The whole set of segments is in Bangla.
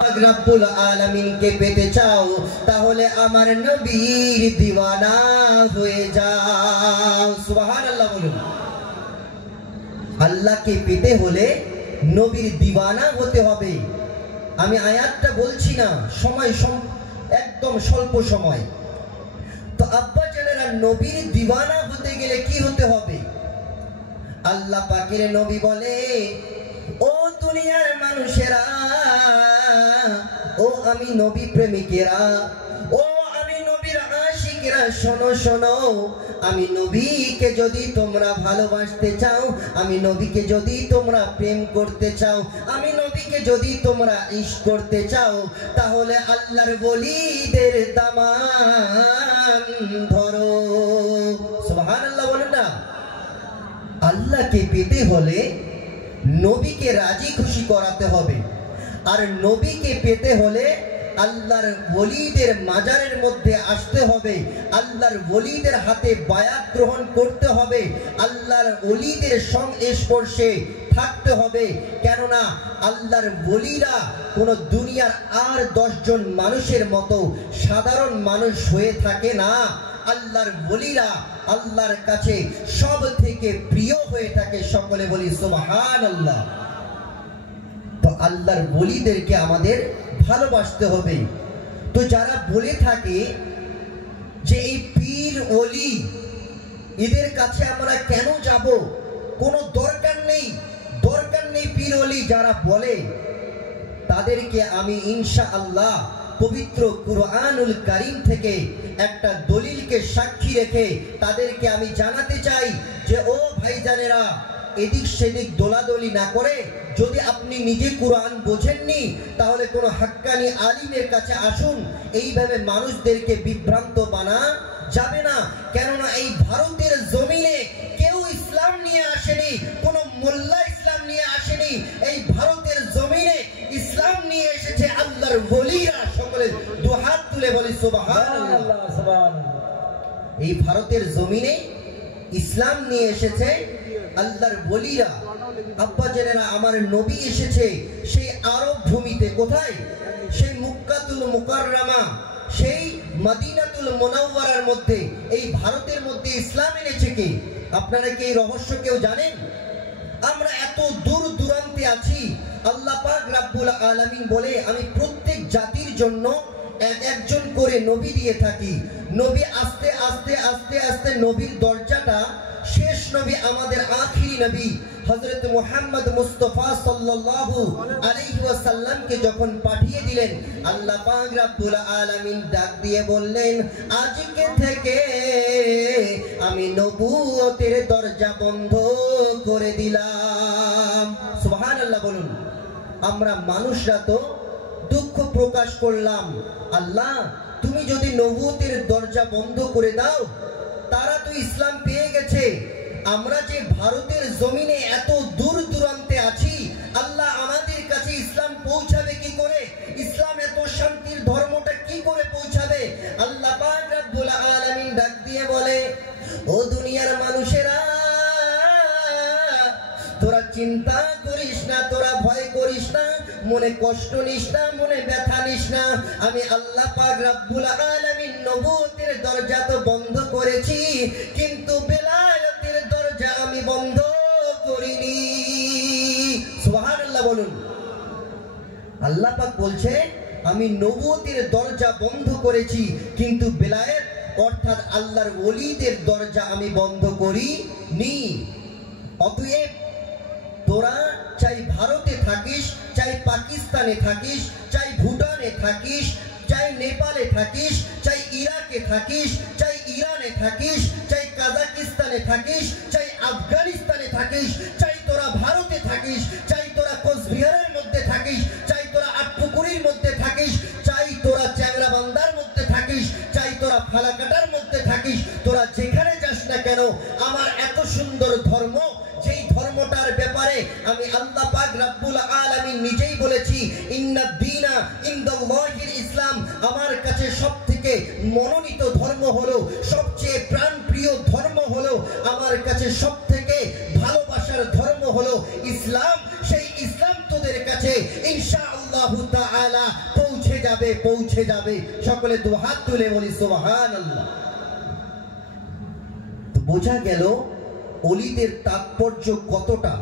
রব্বুল আলামিনকে পেতে চাও তাহলে আমার নবীর দিওয়ানা হয়ে যাও। সুবহানাল্লাহ বলুন। আল্লাহকে পেতে হলে নবীর দিওয়ানা হতে হবে। আমি আয়াতটা বলছি না, সময় একদম স্বল্প সময়। তো আব্বা জানেরা নবীর দিওয়ানা হতে গেলে কি হতে হবে? আল্লাহ পাকের নবী বলে, ও দুনিয়ার মানুষেরা, ও আমি নবী প্রেমিকেরা, ও আমি নবীর আশিকেরা, শোনো শোনো, আমি নবীকে যদি তোমরা ভালোবাসতে চাও, আমি নবীকে যদি তোমরা প্রেম করতে চাও, আমি নবীকে যদি তোমরা ইশক করতে চাও, তাহলে আল্লাহর ওলিদের দামান ধরো। সুবহানাল্লাহ বলেন না। আল্লাহকে পেতে হলে নবীকে রাজি খুশি করাতে হবে, আর নবীকে পেতে হলে আল্লাহর ওলিদের মাজারের মধ্যে আসতে হবে, আল্লাহর ওলিদের হাতে বায়াত গ্রহণ করতে হবে, আল্লাহর ওলিদের সংস্পর্শে থাকতে হবে। কেননা আল্লাহর ওলিরা কোন দুনিয়ার আর 10 জন মানুষের মতো সাধারণ মানুষ হয়ে থাকে না। আল্লাহর ওলিরা আল্লাহর কাছে সব থেকে প্রিয় হয়ে থাকে। সকলে বলি সুবহানাল্লাহ। তো আল্লাহর ওলিদেরকে আমাদের ভালোবাসতে হবে। তো যারা বলে থাকে যে এই পীর ওলি এদের কাছে আমরা কেন যাব, কোনো দরকার নেই, দরকার নেই পীর ওলি, যারা বলে তাদেরকে আমি ইনশাআল্লাহ পবিত্র কুরআনুল কারীম থেকে একটা দলিলকে সাক্ষী রেখে তাদেরকে আমি জানাতে চাই যে ও ভাইজানেরা, এদিক সেদিক দোলাদলি না করে, যদি আপনি নিজে কুরআন বোঝেননি তাহলে কোনো হাক্কানি আলিমের কাছে আসুন। এইভাবে মানুষদেরকে বিভ্রান্ত বানা যাবে না। কেননা এই ভারতের জমিনে কেউ ইসলাম নিয়ে আসেনি, কোনো মোল্লা ইসলাম নিয়ে আসেনি। এই ভারতের জমিনে ইসলাম নিয়ে এসেছে আল্লাহর ওলিরা। সকলে দুহাত তুলে বলি সুবহানাল্লাহ। এই ভারতের জমিনে ইসলাম নিয়ে এসেছে আল্লাহর ওলিরা। আব্বা জেনেরা, আমার নবী এসেছে সেই আরব ভূমিতে। কোথায়? সেই মুক্কাতুল মুকাররমা, সেই মদিনাতুল মুনাওয়ারার মধ্যে, এই ভারতের মধ্যে ইসলাম এনেছে কে? আপনারা কি এই রহস্য কেউ জানেন? আমরা এত দূর দূরান্তে আছি। আল্লাহ পাক রব্বুল আলামিন বলে, আমি প্রত্যেক জাতির জন্য একজন করে নবী দিয়ে থাকি। নবী আস্তে আস্তে আস্তে আস্তে নবীর দরজাটা, শেষ নবী আমাদের আখিরি নবী হযরত মুহাম্মদ মুস্তাফা সাল্লাল্লাহু আলাইহি ওয়াসাল্লামকে যখন পাঠিয়ে দিলেন, আল্লাহ পাক রব্বুল আলামিন ডাক দিয়ে বললেন, আজকে থেকে আমি নবুয়তের দরজা বন্ধ করে দিলাম। সুবহানাল্লাহ বলুন। আমরা মানুষরা তো দুঃখ প্রকাশ করলাম, আল্লাহ তুমি যদি নবুয়তের দরজা বন্ধ করে দাও, তারা তো ইসলাম পেয়ে গেছে, আমরা যে ভারতের জমিনে এত দূর দূরান্তে আছি, আল্লাহ আমাদের কাছে ইসলাম পৌঁছাবে কি করে? ইসলাম এত শান্তির ধর্মটা কি করে পৌঁছাবে? আল্লাহ পাক রব্বুল আলামিন ডাক দিয়ে বলে, ও দুনিয়ার মানুষেরা, তোরা চিন্তা করিস না, তোরা ভয় করিস না, মনে কষ্ট নিস না, মনে ব্যথা নিস না। আমি আল্লাহ পাক রব্বুল আলামিন নবুয়তের দরজা তো বন্ধ করেছি, কিন্তু বেলায়েতের দরজা আমি বন্ধ করিনি। সুবহানাল্লাহ বলুন। আল্লাহ পাক বলছে, আমি নবুয়তের দরজা বন্ধ করেছি, কিন্তু বেলায়েত অর্থাৎ আল্লাহর ওলিদের দরজা আমি বন্ধ করিনি। অতএব তোরা চাই ভারতে থাকিস, চাই পাকিস্তানে থাকিস, চাই ভুটানে থাকিস, চাই নেপালে থাকিস, চাই ইরাকে থাকিস, চাই ইরানে থাকিস, চাই কাজাকিস্তানে থাকিস, চাই আফগানিস্তানে থাকিস, চাই তোরা ভারতে থাকিস, চাই তোরা কোচবিহারের মধ্যে থাকিস, চাই তোরা আটপুকুরির মধ্যে থাকিস, চাই তোরা চ্যাংরাবান্ধার মধ্যে থাকিস, চাই তোরা ফালাকাটার মধ্যে থাকিস, তোরা যেখানে যাস না কেন, আমার এত সুন্দর ধর্ম, যেই ধর্মটার ব্যাপারে আমি আল্লাহ পাক রব্বুল আলামিন নিজেই বলেছি, ইন্নাদ দীনা ইনদাল্লাহিল ইসলাম, আমার কাছে সবথেকে মনোনীত ধর্ম হলো, সবচেয়ে প্রাণপ্রিয় ধর্ম হলো, আমার কাছে সবথেকে ভালোবাসার ধর্ম হলো ইসলাম। সেই ইসলাম তোদের কাছে ইনশাআল্লাহ তাআলা পৌঁছে যাবে, পৌঁছে যাবে। সকলে দুহাত তুলে বলি সুবহানাল্লাহ। তো বোঝা গেল ওলিদের তাৎপর্য কতটা।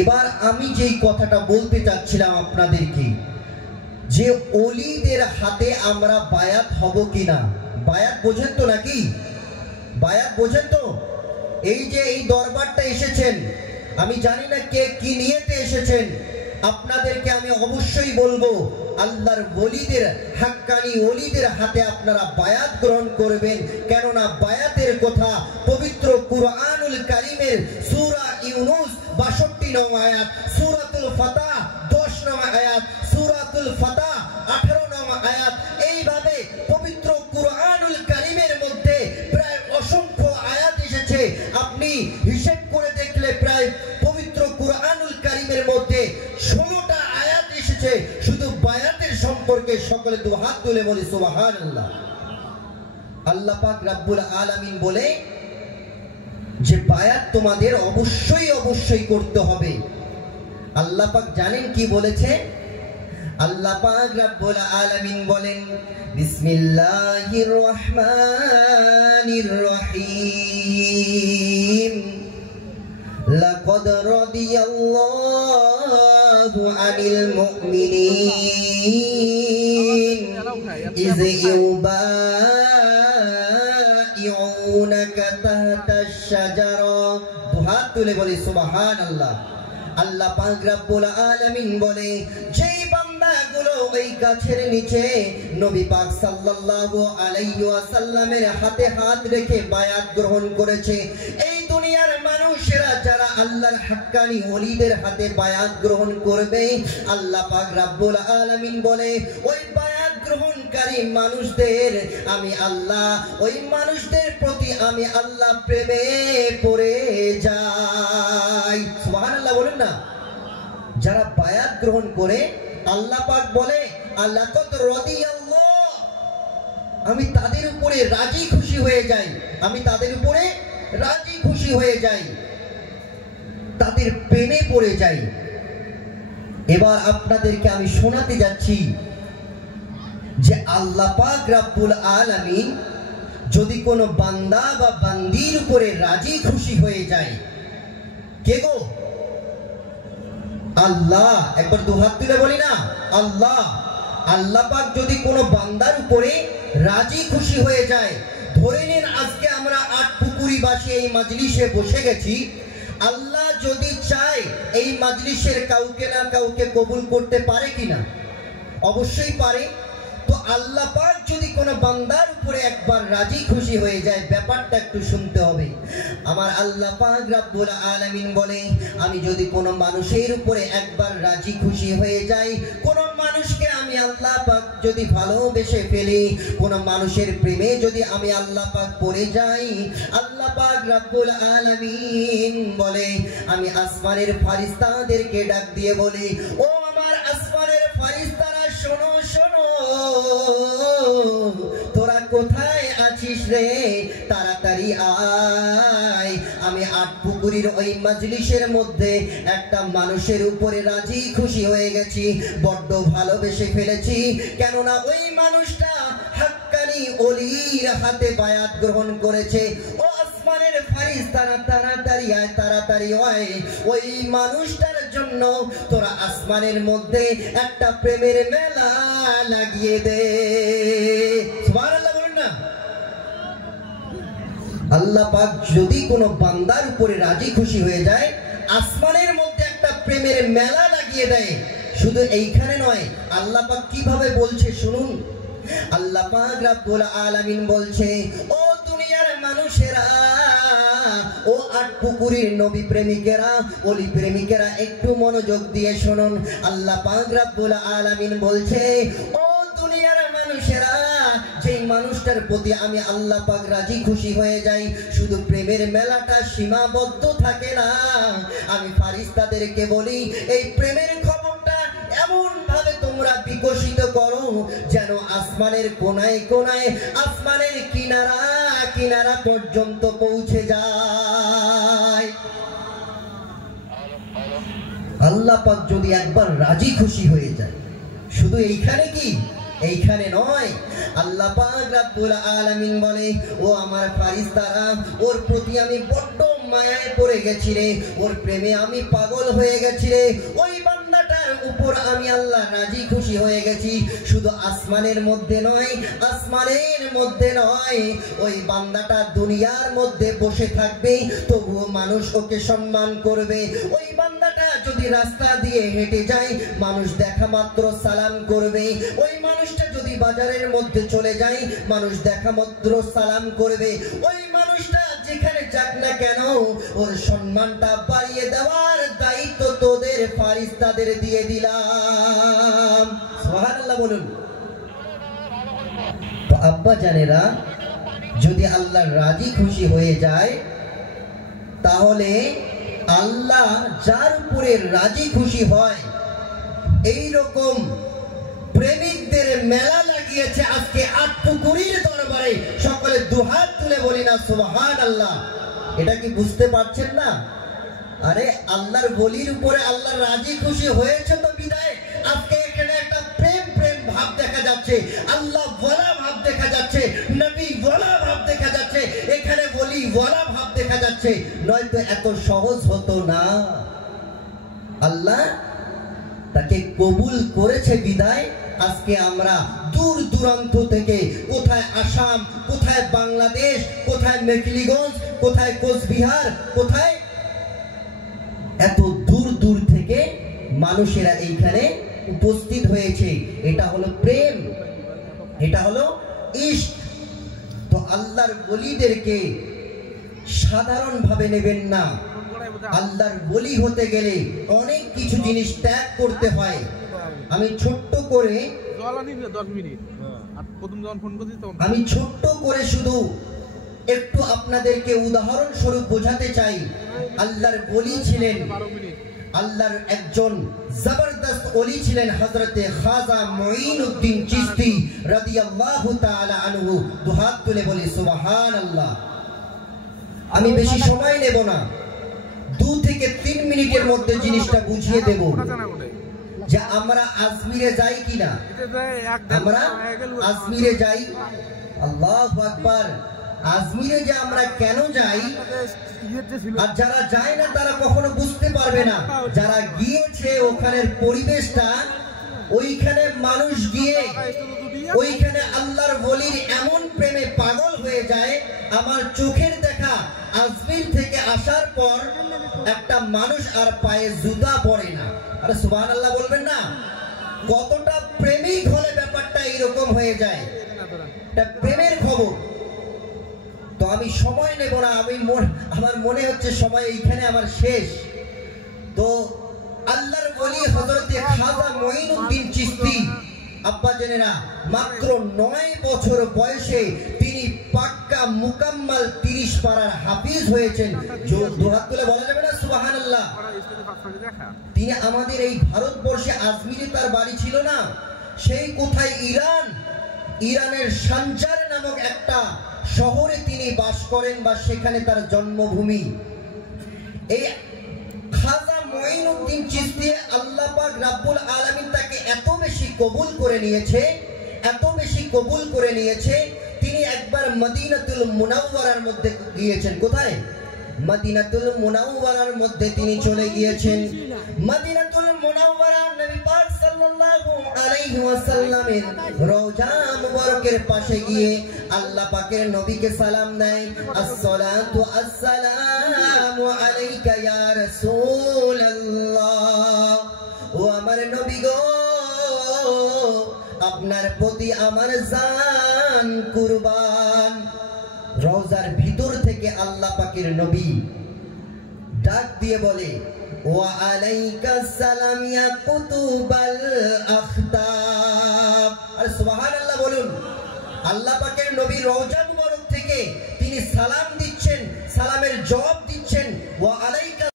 এবার আমি যেই কথাটা বলতে চাচ্ছিলাম আপনাদেরকে, যে ওলিদের হাতে আমরা বায়াত হব কিনা। বায়াত বোঝেন তো নাকি? বায়াত বোঝেন তো? এই যে এই দরবারটা এসেছেন, আমি জানি না কে কি নিয়েতে এসেছেন, আপনাদেরকে আমি অবশ্যই বলবো আল্লাহর ওলিদের, হাক্কানি ওলিদের হাতে আপনারা বায়াত গ্রহণ করবেন। কেননা বায়াতের কথা পবিত্র কুরআনুল কারীমের সূরা ইউনূস ৬২ নং আয়াত, সূরাতুল ফাতহ ১০ নং আয়াত, সূরাতুল ফাতহ ১৮ নং আয়াত, এইভাবে পবিত্র কুরআনুল কারীমের মধ্যে প্রায় অসংখ্য আয়াত এসেছে। আপনি হিসাব করে দেখলে প্রায় পবিত্র কুরআনুল কারীমের মধ্যে ১৬টা আয়াত এসেছে শুধু বায়াতের সম্পর্কে। সকলে দুহাত তুলে বলি সুবহানাল্লাহ। আল্লাহ পাক রব্বুল আলামিন বলে যে বায়াত তোমাদের অবশ্যই অবশ্যই করতে হবে। আল্লাহ পাক জানেন কি বলেছে? আল্লাহ পাক রব্বুল আলামিন বলেন বিসমিল্লাহির রহমানির রহিম লাকাদ রাদিয়াল্লাহু আনিল মুমিনিন ইয ইউবাইউনাকা তাহতাশ শাজারা। দুহাত তুলে বলি সুবহানাল্লাহ। আল্লাহ পাক রব্বুল আলামিন বলে যেই বান্দাগুলো ওই গাছের নিচে নবী পাক সাল্লাল্লাহু আলাইহি ওয়াসাল্লামের হাতে হাত রেখে বায়াত গ্রহণ করেছে, এই দুনিয়ার মানুষেরা যারা আল্লাহর হাক্কানি ওলিদের হাতে বায়াত গ্রহণ করবে, আল্লাহ পাক রব্বুল আলামিন বলে ওই বায়াত গ্রহণকারী মানুষদের আমি আল্লাহ, ওই মানুষদের প্রতি আমি আল্লাহ প্রেমে পড়ে যাই। সুবহানাল্লাহ বলেন না। যারা বায়াত গ্রহণ করে আল্লাহ পাক বলে লাকাদ রাদিয়াল্লাহ, আমি তাদের উপরে রাজি খুশি হয়ে যাই, আমি তাদের উপরে রাজি খুশি হয়ে যাই, তাদের প্রেমে পড়ে যাই। এবার আপনাদেরকে আমি শোনাতে যাচ্ছি যে আল্লাহ পাক রব্বুল আলামিন যদি কোনো বান্দা বা বান্দির উপরে রাজি খুশি হয়ে যায়, কে গো? আল্লাহ। একবার দুহাত তুলে বলি না আল্লাহ। আল্লাহ পাক যদি কোনো বান্দার উপরে রাজি খুশি হয়ে যায়, ধরে নিন আজকে আমরা আটপুকুরিবাসী এই মাজলিসে বসে গেছি, আল্লাহ যদি চায় এই মাজলিসের কাউকে না কাউকে কবুল করতে পারে কিনা? অবশ্যই পারে। তো আল্লাহ পাক যদি কোনো বান্দার উপরে একবার রাজি খুশি হয়ে যায়, ব্যাপারটা একটু শুনতে হবে। আমার আল্লাহ পাক রব্বুল আলামিন বলে আমি যদি কোনো মানুষের উপরে একবার রাজি খুশি হয়ে যাই, কোনো মানুষকে আমি আল্লাহ পাক যদি ভালোবেসে ফেলি, কোনো মানুষের প্রেমে যদি আমি আল্লাহ পাক পড়ে যাই, আল্লাহ পাক রব্বুল আলামিন বলে আমি আসমানের ফারিস্তাদেরকে ডাক দিয়ে বলি ও আমার আসমানের ফারিস্তারা শোনো শোনো, তোরা কোথায় আছিস রে? তাড়াতাড়ি আয়। আমি আটপুকুরির ওই মাজলিসের মধ্যে একটা মানুষের উপরে রাজি খুশি হয়ে গেছি, বড্ড ভালোবেসে ফেলেছি। কেননা ওই মানুষটা হাক্কানি ওলির হাতে বায়াত গ্রহণ করেছে। ও আসমানের ফারিস্তারা তাড়াতাড়ি আয়, তাড়াতাড়ি আয়। ওই মানুষটার জন্য তোরা আসমানের মধ্যে একটা প্রেমের মেলা লাগিয়ে দে। সুবহানাল্লাহ বলেন না। আল্লাহ পাক যদি কোনো বান্দার উপরে রাজি খুশি হয়ে যায়, আসমানের মধ্যে একটা প্রেমের মেলা লাগিয়ে দেয়। শুধু এইখানে নয়, আল্লাহ পাক কিভাবে বলছে শুনুন। আল্লাহ পাক রব্বুল আলামিন বলছে ও দুনিয়ার মানুষেরা, ও আটপুকুরির নবী প্রেমিকেরা, ওলি প্রেমিকেরা, একটু মনোযোগ দিয়ে শুনুন। আল্লাহ পাক রব্বুল আলামিন বলছে ও দুনিয়ার মানুষেরা, যেই মানুষটার প্রতি আমি আল্লাহ পাক রাজি খুশি হয়ে যাই, শুধু প্রেমের মেলাটা সীমাবদ্ধ থাকে না। আমি ফারিস্তাদেরকে বলি এই প্রেমের খবরটা এমন ভাবে তোমরা বিকশিত করো যেন আসমানের কোনায় কোনায়, আসমানের কিনারা কিনারা পর্যন্ত পৌঁছে যায়। আল্লাহ পাক যদি একবার রাজি খুশি হয়ে যায়, শুধু এইখানে কি? এইখানে নয়, আল্লাহ পাক রব্বুল আলামিন বলে, ও আমার ফারিস্তারা, ওর প্রতি আমি বড্ড মায়ায় পড়ে গেছি রে, ওর প্রেমে আমি পাগল হয়ে গেছি রে, ওই বান্দাটার উপর আমি আল্লাহ রাজি খুশি হয়ে গেছি। শুধু আসমানের মধ্যে নয়, আসমানের মধ্যে নয়, ওই বান্দাটা দুনিয়ার মধ্যে বসে থাকবে, তবুও মানুষ ওকে সম্মান করবে। ওই বান্দাটা যদি রাস্তা দিয়ে হেঁটে যায়, মানুষ দেখা মাত্র সালাম করবে। ওই মানুষটা যদি বাজারের মধ্যে চলে যায়, মানুষ দেখা মাত্র সালাম করবে। ওই মানুষটা যেখানে যাক না কেন, ওর সম্মানটা বাড়িয়ে দেওয়ার দায়িত্ব তোদের ফারিস্তাদের দিয়ে দিলাম। সুবহানাল্লাহ বলুন। তো আব্বা জানেরা, যদি আল্লাহ রাজি খুশি হয়ে যায়, তাহলে আল্লাহ যার উপরে রাজি খুশি হয়, এই রকম প্রেমিকদের মেলা লাগিয়েছে আজকে আটপুকুরির দরবারে। সকলে দুহাত তুলে বলি না সুবহানাল্লাহ। এটা কি বুঝতে পারছেন না? আরে আল্লাহর বলির উপরে আল্লাহ রাজি খুশি হয়েছে, তো বিদায় আজকে এখানে একটা প্রেম প্রেম ভাব দেখা যাচ্ছে, আল্লাহ ওয়ালা ভাব দেখা যাচ্ছে, নবী ওয়ালা ভাব দেখা যাচ্ছে, এখানে বলি ওয়ালা ভাব দেখা যাচ্ছে। নয়তো এত সহজ হতো না। আল্লাহ তাকে কবুল করেছে বিদায় আজকে আমরা দূর দূরান্ত থেকে, কোথায় আসাম, কোথায় বাংলাদেশ, কোথায় মেখলিগঞ্জ, কোথায় কোচবিহার, কোথায় এত দূর দূর থেকে মানুষেরা এইখানে উপস্থিত হয়েছে। এটা হলো প্রেম, এটা হলো ইশক। তো আল্লাহর ওলিদেরকে সাধারণ ভাবে নেবেন না। আল্লাহর ওলি হতে গেলে অনেক কিছু জিনিস ত্যাগ করতে হয়। আমি ছোট্ট করে শুধু একটু আপনাদেরকে উদাহরণ স্বরূপ বোঝাতে চাই। আল্লাহর ওলি ছিলেন, আল্লাহর একজন জবরদস্ত ওলি ছিলেন হযরতে খাজা মুঈনুদ্দিন চিশতি রাদিয়াল্লাহু তাআলা আনহু। দুহাত তুলে বলি সুবহানাল্লাহ। আমি বেশি সময় নেব না, 2 থেকে 3 মিনিটের মধ্যে জিনিসটা বুঝিয়ে দেব যে আমরা আজমিরে যাই কিনা। আমরা আজমিরে যাই, আল্লাহু আকবার। আজমিরে যে আমরা কেন যাই, আর যারা যায় না তারা কখনো বুঝতে পারবে না। যারা গিয়েছে ওখানের পরিবেশটা, ওইখানে মানুষ গিয়ে ওইখানে আল্লাহর ওলির এমন প্রেমে পাগল হয়ে যায়। আমার চোখের দেখা আজমির থেকে আসার পর একটা মানুষ আর পায়ে জুতা পরে না। আরে সুবহানাল্লাহ বলবেন না? কতটা প্রেমিক হলে ব্যাপারটা এরকম হয়ে যায়। এটা প্রেমের খবর। তো আমি সময় নেব না, আমার মনে হচ্ছে সময় এইখানে আমার শেষ। তো আল্লাহর ওলি হযরতে খাজা মুঈনুদ্দিন চিশতি আব্বা জানেরা, মাত্র 9 বছর বয়সে তিনি পাক্কা মুকাম্মাল 30 পারার হাফিজ হয়েছেন। দুহাত তুলে বলা যাবে না সুবহানাল্লাহ? তিনি আমাদের এই ভারতবর্ষে আজমিরে তার বাড়ি ছিল না, সেই কোথায় ইরানের সানজার নামক একটা শহরে তিনি বাস করেন, বা সেখানে তার জন্মভূমি। এই খাজা মুঈনুদ্দিন চিশতি আল্লাহ পাক রব্বুল আলামিন তাকে এত বেশি কবুল করে নিয়েছে, এত বেশি কবুল করে নিয়েছে, তিনি একবার মদিনাতুল মুনাওয়ারার মধ্যে গিয়েছেন। কোথায়? মদিনাতুল মুনাওয়ারার মধ্যে তিনি চলে গিয়েছেন। মদিনাতুল মুনাওয়ারা নবী পাক সাল্লাল্লাহু আলাইহি ওয়াসাল্লামের রওজা মুবারকের পাশে গিয়ে আল্লাহ পাকের নবীকে সালাম দেয়, আসসালাতু আসসালামু আলাইকা ইয়া রাসূলুল্লাহ। ও আমার নবী গো, আপনার প্রতি আমার জান কুরবান। রওজার ভিতর থেকে আল্লাহ পাকের নবী ডাক দিয়ে বলে, ওয়া আলাইকাস সালাম ইয়া কুতুবাল আখতাব। আর সুবহানাল্লাহ বলুন। আল্লাহ পাকের নবী রওজা মুবারক থেকে তিনি সালাম দিচ্ছেন, সালামের জবাব দিচ্ছেন, ওয়া আলাইকা